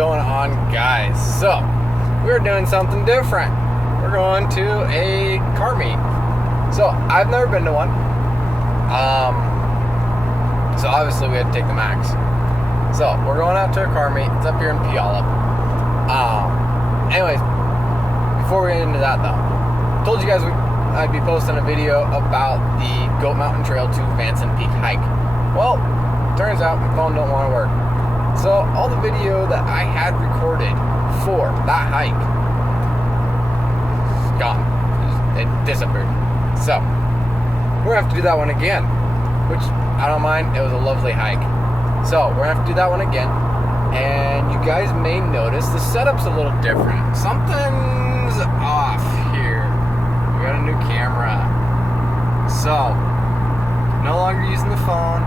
going on, guys? So, we're doing something different. We're going to a car meet. So, I've never been to one. So obviously we had to take the Max. So, we're going out to a car meet. It's up here in Puyallup. Anyways, before we get into that though, I told you guys I'd be posting a video about the Goat Mountain Trail to Vanson Peak hike. Well, turns out my phone don't want to work. So all the video that I had recorded for that hike is gone. It disappeared. So we're gonna have to do that one again, which I don't mind. It was a lovely hike. So we're gonna have to do that one again. And you guys may notice the setup's a little different. Something's off here. We got a new camera. So no longer using the phone.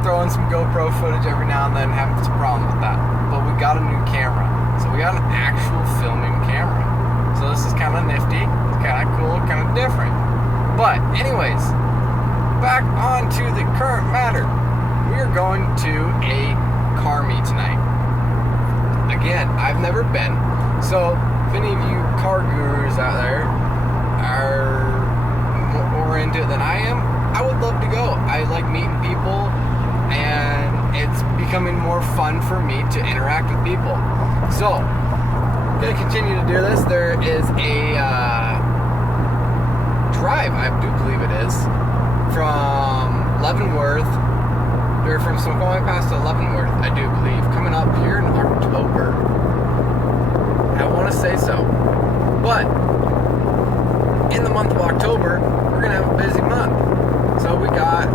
Throw in some GoPro footage every now and then, having some problems with that. But we got a new camera. So we got an actual filming camera. So this is kind of nifty. It's kind of cool, kind of different. But anyways, back on to the current matter. We are going to a car meet tonight. Again, I've never been. So if any of you car gurus out there are more into it than I am, I would love to go. I like meeting people, and it's becoming more fun for me to interact with people. So, I'm going to continue to do this. There is a drive, I do believe it is, from Leavenworth, or from Snoqualmie Pass to Leavenworth, I do believe, coming up here in October. I want to say so. But, in the month of October, we're going to have a busy month. So we got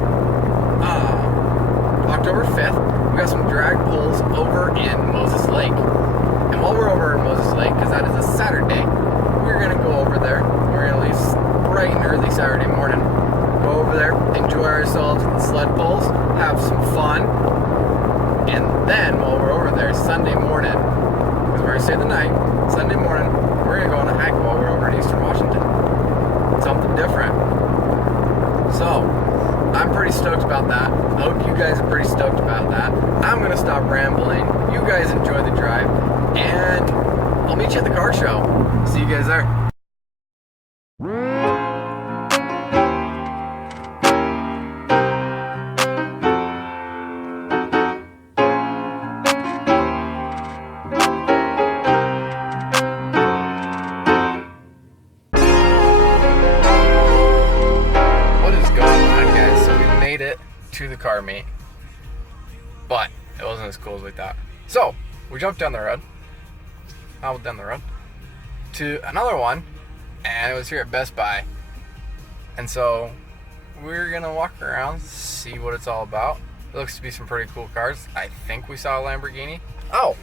October 5th, we got some drag pulls over in Moses Lake. And while we're over in Moses Lake, because that is a Saturday, we're going to go over there. We're going to leave bright and early Saturday morning. Go over there, enjoy ourselves with the sled pulls, have some fun. And then, while we're over there, Sunday morning, because we're going to stay the night, Sunday morning, we're going to go on a hike while we're over in Eastern Washington. Something different. So, I'm pretty stoked about that. I hope you guys are pretty stoked about that. I'm going to stop rambling. You guys enjoy the drive. And I'll meet you at the car show. See you guys there. To the car meet, but it wasn't as cool as we thought. So we jumped down the road, to another one, and it was here at Best Buy. And so we're gonna walk around, see what it's all about. It looks to be some pretty cool cars. I think we saw a Lamborghini. Oh,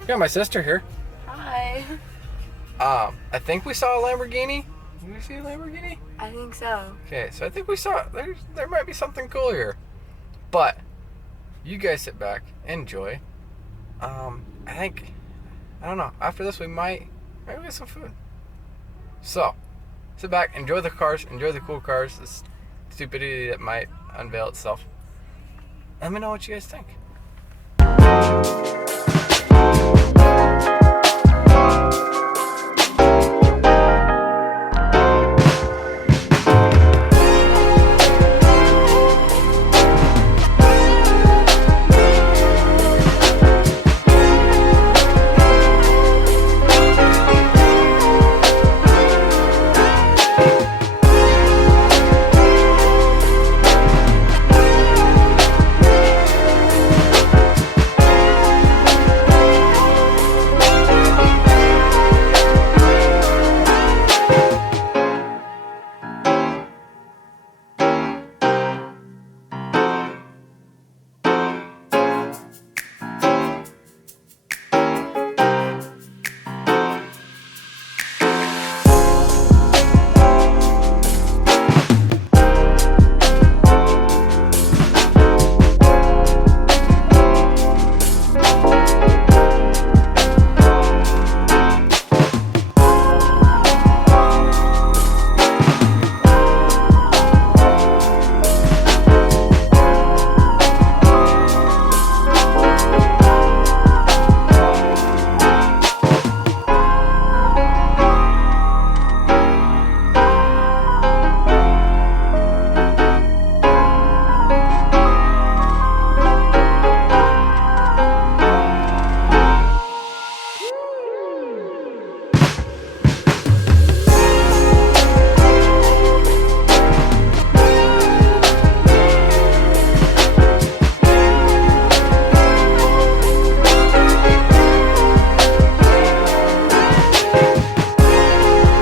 we got my sister here. Hi. I think we saw a Lamborghini. Did we see a Lamborghini? I think so. Okay, so I think we saw there might be something cool here. But you guys sit back, enjoy. I don't know. After this we might get some food. So, sit back, enjoy the cars, enjoy the cool cars, this stupidity that might unveil itself. Let me know what you guys think.